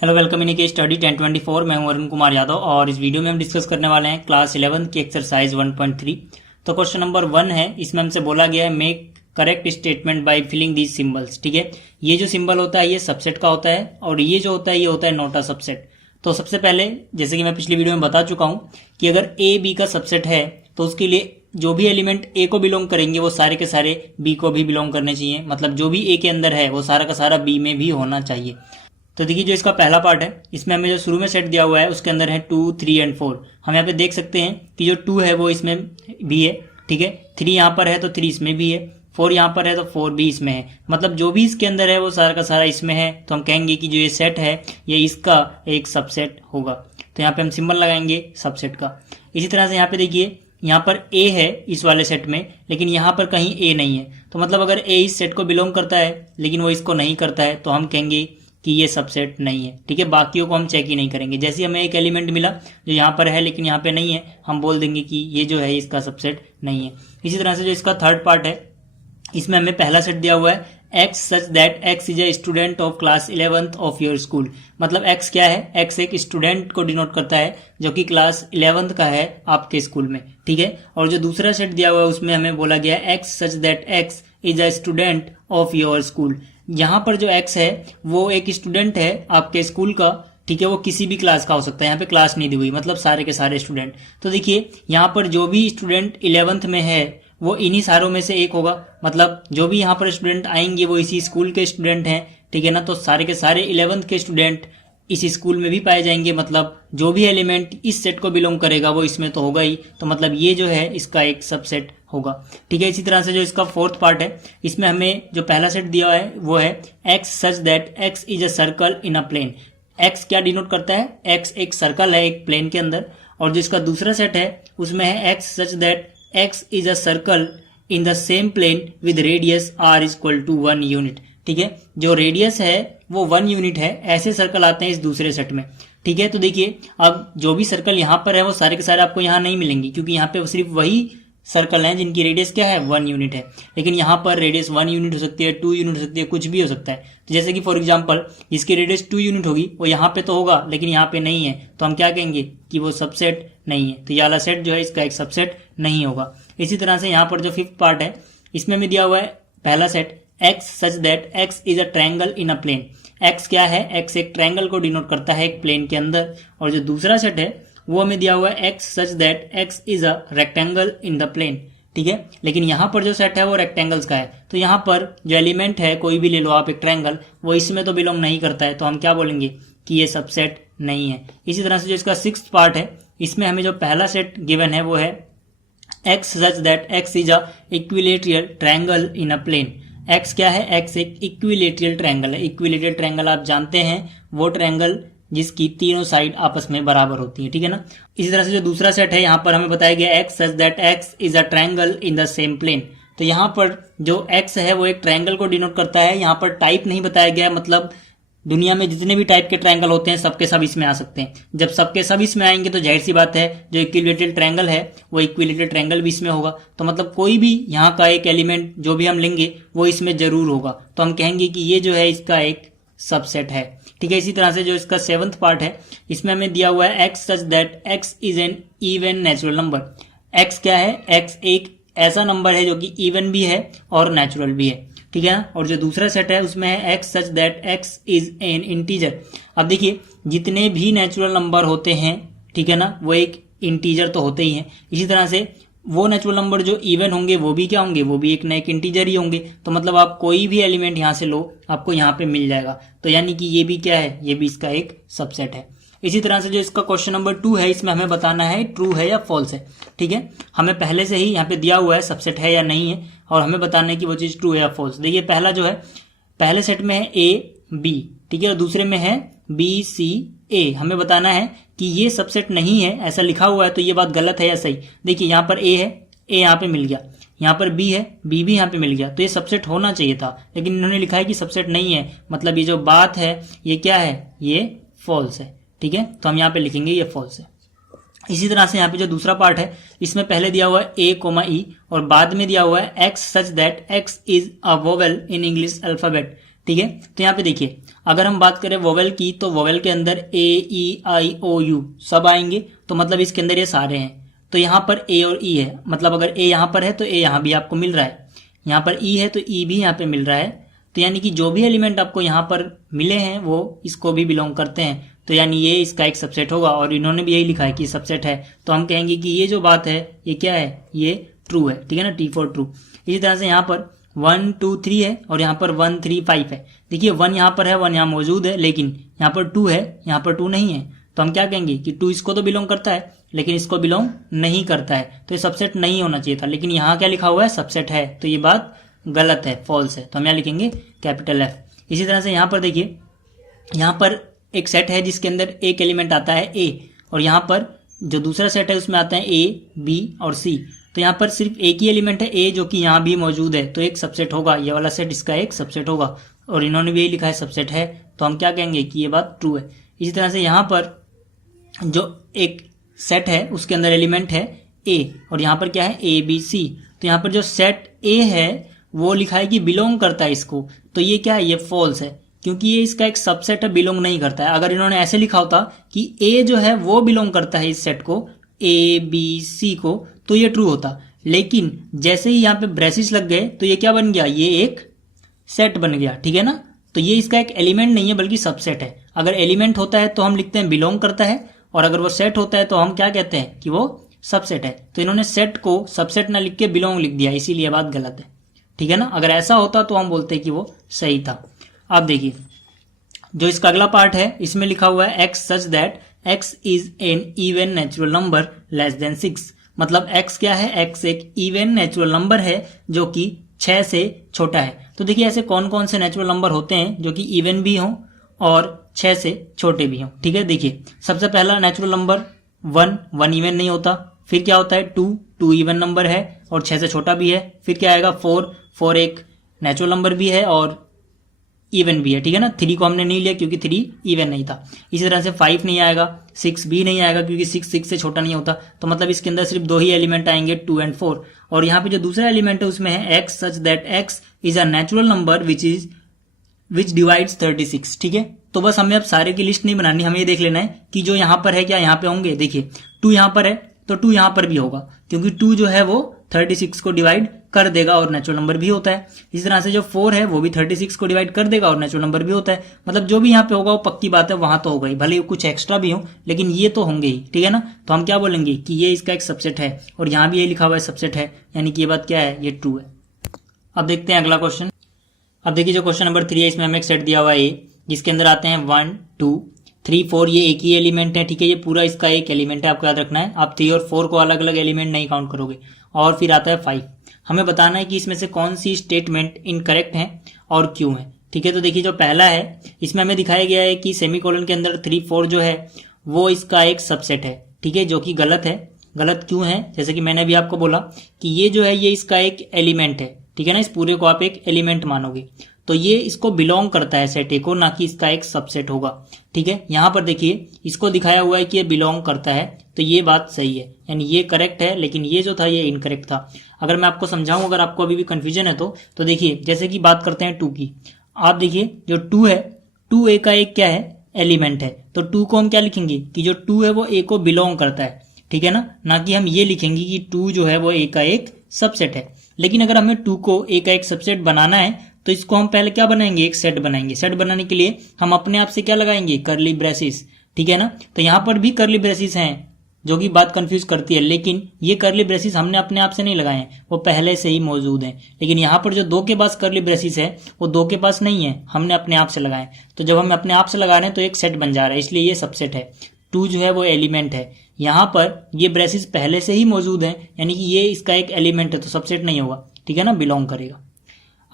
Hello welcome in के study 1024। मैं हूं अरुण कुमार यादव और इस वीडियो में हम डिस्कस करने वाले हैं क्लास 11 की एक्सरसाइज 1.3। तो क्वेश्चन नंबर 1 है, इसमें हमसे बोला गया है make correct statement by filling these symbols. ठीक है, ये जो सिंबल होता है ये सबसेट का होता है और ये जो होता है ये होता है नॉट अ सबसेट। तो सबसे पहले जैसे कि मैं पिछली वीडियो में बता चुका हूं कि अगर ए बी का सबसेट है तो उसके लिए जो भी एलिमेंट ए को बिलोंग करेंगे वो सारे के सारे बी को भी बिलोंग करने चाहिए। मतलब जो भी ए के अंदर है वो सारा का सारा बी में भी होना चाहिए। तो देखिए जो इसका पहला पार्ट है इसमें हमें जो शुरू में सेट दिया हुआ है उसके अंदर है 2, 3 एंड 4। हम यहाँ पे देख सकते हैं कि जो 2 है वो इसमें भी है, ठीक है, 3 यहाँ पर है तो 3 इसमें भी है, 4 यहाँ पर है तो 4 भी इसमें है। मतलब जो भी इसके अंदर है वो सारा का सारा इसमें है। तो हम कहेंगे कि जो ये सेट है ये इसका एक सबसेट होगा। तो यहाँ पे हम सिंबल लगाएंगे सबसेट का। इसी तरह से यहाँ पे देखिए यहाँ पर ए है इस वाले सेट में, लेकिन यहाँ पर कहीं ए नहीं है। तो मतलब अगर ए इस सेट को बिलोंग करता है लेकिन वो इसको नहीं करता है तो हम कहेंगे कि ये सबसेट नहीं है। ठीक है, बाकियों को हम चेक ही नहीं करेंगे। जैसे हमें एक एलिमेंट मिला जो यहाँ पर है लेकिन यहाँ पे नहीं है, हम बोल देंगे कि ये जो है इसका सबसेट नहीं है। इसी तरह से जो इसका थर्ड पार्ट है इसमें हमें पहला सेट दिया हुआ है x such that x is a student of class 11th of your school. मतलब x क्या है, x एक स्टूडेंट को डिनोट करता है जो कि क्लास 11th का है आपके स्कूल में। ठीक है, और जो दूसरा सेट दिया हुआ है उसमें हमें बोला गया है x such that x is a student of your school. यहाँ पर जो x है वो एक स्टूडेंट है आपके स्कूल का। ठीक है, वो किसी भी क्लास का हो सकता है, यहाँ पे क्लास नहीं दी हुई, मतलब सारे के सारे स्टूडेंट। तो देखिए यहाँ पर जो भी स्टूडेंट 11th में है वो इन्हीं सारों में से एक होगा। मतलब जो भी यहाँ पर स्टूडेंट आएंगे वो इसी स्कूल के स्टूडेंट हैं। ठीक है ना, तो सारे के सारे 11th के स्टूडेंट इस स्कूल में भी पाए जाएंगे। मतलब जो भी एलिमेंट इस सेट को बिलोंग करेगा वो इसमें तो होगा ही। तो मतलब ये जो है इसका एक सबसेट होगा। ठीक है, इसी तरह से जो इसका फोर्थ पार्ट है इसमें हमें जो पहला सेट दिया है वो है X such that X is a circle in a plane. X क्या डिनोट करता है, एक्स एक सर्कल है एक प्लेन के अंदर। और जो इसका दूसरा सेट है उसमें है X such that X is a circle in the same plane with radius R is equal to 1 unit. ठीक है, जो रेडियस है वो 1 यूनिट है, ऐसे सर्कल आते हैं इस दूसरे सेट में। ठीक है, तो देखिए अब जो भी सर्कल यहाँ पर है वो सारे के सारे आपको यहाँ नहीं मिलेंगे क्योंकि यहाँ पे सिर्फ वही सर्कल हैं जिनकी रेडियस क्या है 1 यूनिट है। लेकिन यहाँ पर रेडियस 1 यूनिट हो सकती है, 2 यूनिट हो सकती है, कुछ भी हो सकता है। तो जैसे कि फॉर एग्जांपल जिसकी रेडियस 2 यूनिट होगी वो यहाँ पे तो होगा लेकिन यहाँ पे नहीं है, तो हम क्या कहेंगे कि वो सबसेट नहीं है। तो ये वाला सेट जो है इसका एक सबसेट नहीं होगा। इसी तरह से यहाँ पर जो फिफ्थ पार्ट है इसमें हमें दिया हुआ है पहला set X such that X is a triangle in a plane. X क्या है, एक्स एक ट्रायंगल को डिनोट करता है एक प्लेन के अंदर। और जो दूसरा सेट है वो हमें दिया हुआ है X such that X is a rectangle in the plane. ठीक है, लेकिन यहाँ पर जो सेट है वो रेक्टेंगल्स का है। तो यहाँ पर जो एलिमेंट है कोई भी ले लो आप एक ट्रायंगल, वो इसमें तो बिलोंग नहीं करता है। तो हम क्या बोलेंगे कि ये सबसेट नहीं है। इसी तरह से जो इसका सिक्स्थ पार्ट है इसमें हमें जो पहला सेट गिवन है वो है X such that X is a equilateral triangle in a plane. X क्या है, एक्स एक इक्विलेटरल ट्रायंगल है। इक्विलेटरल ट्रायंगल आप जानते हैं वो ट्रायंगल जिसकी तीनों साइड आपस में बराबर होती है। ठीक है ना, इसी तरह से जो दूसरा सेट है यहाँ पर हमें बताया गया X such that X is a triangle in the same plane. तो यहाँ पर जो एक्स है वो एक ट्रायंगल को डिनोट करता है। यहाँ पर टाइप नहीं बताया गया, मतलब दुनिया में जितने भी टाइप के ट्रायंगल होते हैं सबके सब इसमें आ सकते हैं। जब सबके सब इसमें आएंगे तो जाहिर सी बात है जो इक्विलेटरल ट्रायंगल है वो इक्विलेटरल ट्रायंगल भी इसमें होगा। तो मतलब कोई भी यहाँ का एक एलिमेंट जो भी हम लेंगे वो इसमें जरूर होगा। तो हम कहेंगे कि ये जो है इसका एक सबसेट है। ठीक है, इसी तरह से जो इसका सेवंथ पार्ट है इसमें हमें दिया हुआ है X such that X is an even natural number. X क्या है, एक्स एक ऐसा नंबर है जो कि इवन भी है और नेचुरल भी है। ठीक है, और जो दूसरा सेट है उसमें है X such that X is an integer. अब देखिए जितने भी नेचुरल नंबर होते हैं, ठीक है ना, वो एक इंटीजर तो होते ही हैं। इसी तरह से वो नेचुरल नंबर जो इवन होंगे वो भी क्या होंगे, वो भी एक न एक इंटीजर ही होंगे। तो मतलब आप कोई भी एलिमेंट यहाँ से लो आपको यहाँ पे मिल जाएगा। तो यानी कि ये भी क्या है, ये भी इसका एक सबसेट है। इसी तरह से जो इसका क्वेश्चन नंबर 2 है इसमें हमें बताना है ट्रू है या फॉल्स है। ठीक है, हमें पहले से ही यहाँ पे दिया हुआ है सबसेट है या नहीं है और हमें बताना है कि वो चीज ट्रू है या फॉल्स। देखिए पहला जो है पहले सेट में है ए बी, ठीक है, और दूसरे में है बी सी ए। हमें बताना है कि ये सबसेट नहीं है, ऐसा लिखा हुआ है तो ये बात गलत है या सही। देखिए यहाँ पर ए है, ए यहाँ पे मिल गया, यहाँ पर बी है, बी भी यहाँ पे मिल गया, तो ये सबसेट होना चाहिए था। लेकिन इन्होंने लिखा है कि सबसेट नहीं है, मतलब ये जो बात है ये क्या है, ये फॉल्स है। ठीक है, तो हम यहाँ पे लिखेंगे ये फॉल्स है। इसी तरह से यहाँ पे जो दूसरा पार्ट है इसमें पहले दिया हुआ है ए कोमा ई और बाद में दिया हुआ है X such that X is a vowel in English alphabet. ठीक है। तो यहाँ पे देखिए अगर हम बात करें वोवेल की तो वोवेल के अंदर ए ई आई ओ यू सब आएंगे, तो मतलब इसके अंदर ये सारे हैं। तो यहाँ पर ए और ई है, मतलब अगर ए यहाँ पर है तो ए यहाँ भी आपको मिल रहा है, यहाँ पर ई है तो ई भी यहाँ पे मिल रहा है। तो यानी कि जो भी एलिमेंट आपको यहाँ पर मिले हैं वो इसको भी बिलोंग करते हैं, तो यानी ये इसका एक सबसेट होगा। और इन्होंने भी यही लिखा है कि सबसेट है, तो हम कहेंगे कि ये जो बात है ये क्या है, ये ट्रू है, ठीक है ना, टी फॉर ट्रू। इसी तरह से यहाँ पर 1 2 3 है और यहाँ पर 1 3 5 है। देखिए 1 यहाँ पर है, 1 यहाँ मौजूद है, लेकिन यहाँ पर 2 है, यहाँ पर 2 नहीं है। तो हम क्या कहेंगे कि 2 इसको तो बिलोंग करता है लेकिन इसको बिलोंग नहीं करता है, तो ये सबसेट नहीं होना चाहिए था। लेकिन यहाँ क्या लिखा हुआ है, सबसेट है, तो ये बात गलत है, फॉल्स है। तो हम यहाँ लिखेंगे कैपिटल एफ। इसी तरह से यहाँ पर देखिए, यहाँ पर एक सेट है जिसके अंदर एक एलिमेंट आता है ए, और यहाँ पर जो दूसरा सेट है उसमें आता है ए बी और सी। तो यहाँ पर सिर्फ एक ही एलिमेंट है ए जो कि यहाँ भी मौजूद है, तो एक सबसेट होगा, ये वाला सेट इसका एक सबसेट होगा। और इन्होंने भी यही लिखा है सबसेट है, तो हम क्या कहेंगे कि ये बात ट्रू है। इसी तरह से यहाँ पर जो एक सेट है उसके अंदर एलिमेंट है ए, और यहाँ पर क्या है ए बी सी। तो यहाँ पर जो सेट ए है वो लिखा है कि बिलोंग करता है इसको, तो ये क्या है, ये फॉल्स है, क्योंकि ये इसका एक सबसेट है, बिलोंग नहीं करता है। अगर इन्होंने ऐसे लिखा होता कि ए जो है वो बिलोंग करता है इस सेट को, ए बी सी को, तो ये ट्रू होता। लेकिन जैसे ही यहाँ पे ब्रेसिस लग गए तो ये क्या बन गया, ये एक सेट बन गया, ठीक है ना। तो ये इसका एक एलिमेंट नहीं है बल्कि सबसेट है। अगर एलिमेंट होता है तो हम लिखते हैं बिलोंग करता है, और अगर वो सेट होता है तो हम क्या कहते हैं कि वो सबसेट है। तो इन्होंने सेट को सबसेट ना लिख के बिलोंग लिख दिया, इसीलिए बात गलत है, ठीक है ना। अगर ऐसा होता तो हम बोलते हैं कि वो सही था। अब देखिए जो इसका अगला पार्ट है इसमें लिखा हुआ है X such that X is an even natural number less than 6। मतलब एक्स क्या है, एक्स एक इवन नेचुरल नंबर है जो कि 6 से छोटा है। तो देखिए ऐसे कौन कौन से नेचुरल नंबर होते हैं जो कि इवन भी हों और 6 से छोटे भी हों, ठीक है। देखिए सबसे पहला नेचुरल नंबर 1 इवन नहीं होता। फिर क्या होता है 2 इवन नंबर है और 6 से छोटा भी है। फिर क्या आएगा 4 एक नेचुरल नंबर भी है और इवन भी है, ठीक है ना। 3 को हमने नहीं लिया क्योंकि 3 इवन नहीं था। इसी तरह से 5 नहीं आएगा, 6 भी नहीं आएगा क्योंकि 6 से छोटा नहीं होता। तो मतलब इसके अंदर सिर्फ 2 ही एलिमेंट आएंगे, 2 और 4। और यहाँ पे जो दूसरा एलिमेंट है उसमें है X such that X is a natural number which divides 36, ठीक है। तो बस हमें अब सारे की लिस्ट नहीं बनानी, हमें ये देख लेना है कि जो यहाँ पर है क्या यहाँ पे होंगे। देखिए 2 यहाँ पर है तो 2 यहाँ पर भी होगा, क्योंकि 2 जो है वो 36 को डिवाइड कर देगा और नेचुरल नंबर भी होता है। इस तरह से जो 4 है वो भी 36 को डिवाइड कर देगा और नेचुरल नंबर भी होता है। मतलब जो भी यहाँ पे होगा वो पक्की बात है वहां तो होगा ही, भले ही कुछ एक्स्ट्रा भी हो लेकिन ये तो होंगे ही, ठीक है ना। तो हम क्या बोलेंगे कि ये इसका एक सबसेट है, और यहाँ भी ये लिखा हुआ है सबसेट है, यानी कि ये बात क्या है, ये ट्रू है। अब देखते हैं अगला क्वेश्चन। अब देखिए जो क्वेश्चन नंबर 3 है इसमें हमें एक सेट दिया हुआ है जिसके अंदर आते हैं 1 2 3 4, ये एक ही एलिमेंट है, ठीक है। ये पूरा इसका एक एलिमेंट है, आपको याद रखना है। आप 3 और 4 को अलग अलग एलिमेंट नहीं काउंट करोगे। और फिर आता है 5। हमें बताना है कि इसमें से कौन सी स्टेटमेंट इनकरेक्ट है और क्यों है, ठीक है। तो देखिए जो पहला है इसमें हमें दिखाया गया है कि सेमीकोलन के अंदर 3 4 जो है वो इसका एक सबसेट है, ठीक है, जो कि गलत है। गलत क्यों है, जैसे कि मैंने अभी आपको बोला कि ये जो है ये इसका एक एलिमेंट है, ठीक है ना। इस पूरे को आप एक एलिमेंट मानोगे तो ये इसको बिलोंग करता है सेट ए को, ना कि इसका एक सबसेट होगा, ठीक है। यहाँ पर देखिए इसको दिखाया हुआ है कि ये बिलोंग करता है, तो ये बात सही है, यानी ये करेक्ट है। लेकिन ये जो था ये इनकरेक्ट था। अगर मैं आपको समझाऊं, अगर आपको अभी भी कंफ्यूजन है तो देखिए जैसे कि बात करते हैं 2 की। आप देखिए जो 2 है, 2 ए का एक क्या है, एलिमेंट है। तो 2 को हम क्या लिखेंगे कि जो 2 है वो ए को बिलोंग करता है, ठीक है ना कि हम ये लिखेंगे कि 2 जो है वो ए का एक सबसेट है। लेकिन अगर हमें 2 को ए का एक सबसेट बनाना है तो इसको हम पहले क्या बनाएंगे, एक सेट बनाएंगे। सेट बनाने के लिए हम अपने आप से क्या लगाएंगे, करली ब्रेसिस, ठीक है ना। तो यहाँ पर भी करली ब्रेसिस हैं जो कि बात कंफ्यूज करती है, लेकिन ये करली ब्रेसिस हमने अपने आप से नहीं लगाए हैं, वो पहले से ही मौजूद हैं। लेकिन यहाँ पर जो 2 के पास करली ब्रेसिस है वो 2 के पास नहीं है, हमने अपने आप से लगाए। तो जब हम अपने आप से लगा रहे हैं तो एक सेट बन जा रहा है, इसलिए ये सबसेट है। 2 जो है वो एलिमेंट है, यहाँ पर ये ब्रेसिस पहले से ही मौजूद है, यानी कि ये इसका एक एलिमेंट है, तो सबसेट नहीं होगा, ठीक है ना, बिलोंग करेगा।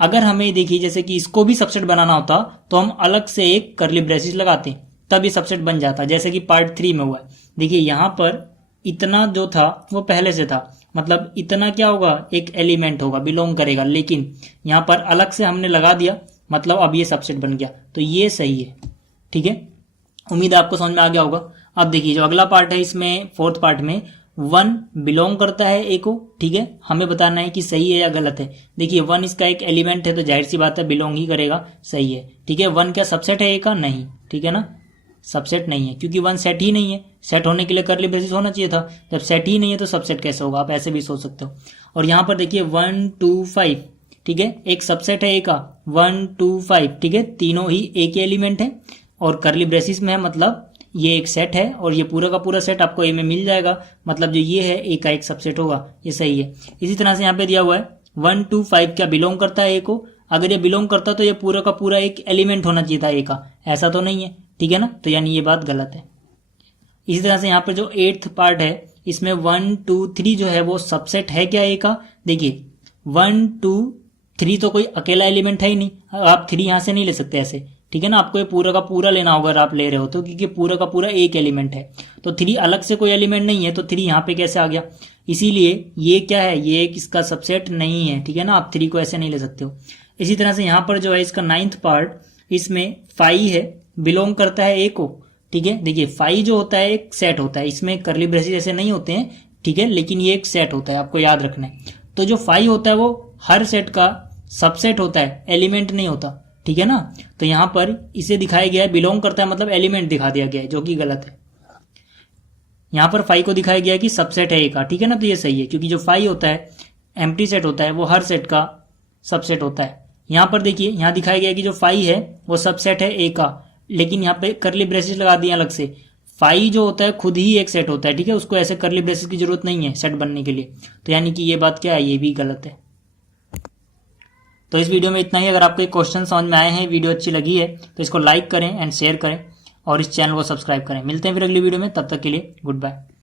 अगर हमें देखिए जैसे कि इसको भी सबसेट बनाना होता तो हम अलग से एक करली ब्रेसिस लगाते, तब ये सबसेट बन जाता, जैसे कि पार्ट 3 में हुआ है। देखिए यहाँ पर इतना जो था वो पहले से था, मतलब इतना क्या होगा, एक एलिमेंट होगा, बिलोंग करेगा। लेकिन यहाँ पर अलग से हमने लगा दिया, मतलब अब ये सबसेट बन गया, तो ये सही है, ठीक है। उम्मीद है आपको समझ में आ गया होगा। अब देखिए जो अगला पार्ट है इसमें 4th पार्ट में 1 बिलोंग करता है ए को, ठीक है, हमें बताना है कि सही है या गलत है। देखिए 1 इसका एक एलिमेंट है तो जाहिर सी बात है बिलोंग ही करेगा, सही है, ठीक है। 1 क्या सबसेट है ए का? नहीं, ठीक है ना, सबसेट नहीं है, क्योंकि 1 सेट ही नहीं है। सेट होने के लिए कर्ली ब्रेसेस होना चाहिए था, जब सेट ही नहीं है तो सबसेट कैसे होगा? आप ऐसे भी सोच सकते हो। और यहाँ पर देखिए 1 2 5, ठीक है, एक सबसेट है ए का, 1 2 5, ठीक है, तीनों ही ए के एलिमेंट है और कर्ली ब्रेसिस में है, मतलब ये एक सेट है और ये पूरा का पूरा सेट आपको ए में मिल जाएगा, मतलब जो ये है ए का एक सबसेट होगा, ये सही है। इसी तरह से यहाँ पे दिया हुआ है 1 2 5 क्या बिलोंग करता है ए को? अगर ये बिलोंग करता तो ये पूरा का पूरा एक एलिमेंट होना चाहिए था ए का, ऐसा तो नहीं है, ठीक है ना, तो यानी ये बात गलत है। इसी तरह से यहाँ पर जो 8th पार्ट है इसमें 1 2 3 जो है वो सबसेट है क्या ए का? देखिए 1 2 3 तो कोई अकेला एलिमेंट है ही नहीं, आप 3 यहाँ से नहीं ले सकते ऐसे, ठीक है ना, आपको ये पूरा का पूरा लेना होगा अगर आप ले रहे हो तो, क्योंकि पूरा का पूरा एक एलिमेंट है, तो 3 अलग से कोई एलिमेंट नहीं है, तो 3 यहाँ पे कैसे आ गया? इसीलिए ये क्या है, ये एक इसका सबसेट नहीं है, ठीक है ना, आप 3 को ऐसे नहीं ले सकते हो। इसी तरह से यहाँ पर जो है इसका 9th पार्ट, इसमें 5 है, बिलोंग करता है ए को, ठीक है। देखिए 5 जो होता है एक सेट होता है, इसमें कर्ली ब्रेसेस ऐसे नहीं होते हैं, ठीक है, लेकिन ये एक सेट होता है, आपको याद रखना है। तो जो 5 होता है वो हर सेट का सबसेट होता है, एलिमेंट नहीं होता, ठीक है ना। तो यहां पर इसे दिखाया गया है बिलोंग करता है, मतलब एलिमेंट दिखा दिया गया है, जो कि गलत है। यहां पर 5 को दिखाया गया है कि सबसेट है ए का, ठीक है ना, तो ये सही है, क्योंकि जो 5 होता है एम्प्टी सेट होता है, वो हर सेट का सबसेट होता है। यहां पर देखिए यहां दिखाया गया है कि जो 5 है वो सबसेट है ए का, लेकिन यहाँ पे करली ब्रेसेस लगा दिए अलग से। 5 जो होता है खुद ही एक सेट होता है, ठीक है, उसको ऐसे करली ब्रेसेस की जरूरत नहीं है सेट बनने के लिए, तो यानी कि ये बात क्या है, ये भी गलत है। तो इस वीडियो में इतना ही। अगर आपको एक क्वेश्चन समझ में आए हैं, वीडियो अच्छी लगी है तो इसको लाइक करें एंड शेयर करें और इस चैनल को सब्सक्राइब करें। मिलते हैं फिर अगली वीडियो में, तब तक के लिए गुड बाय।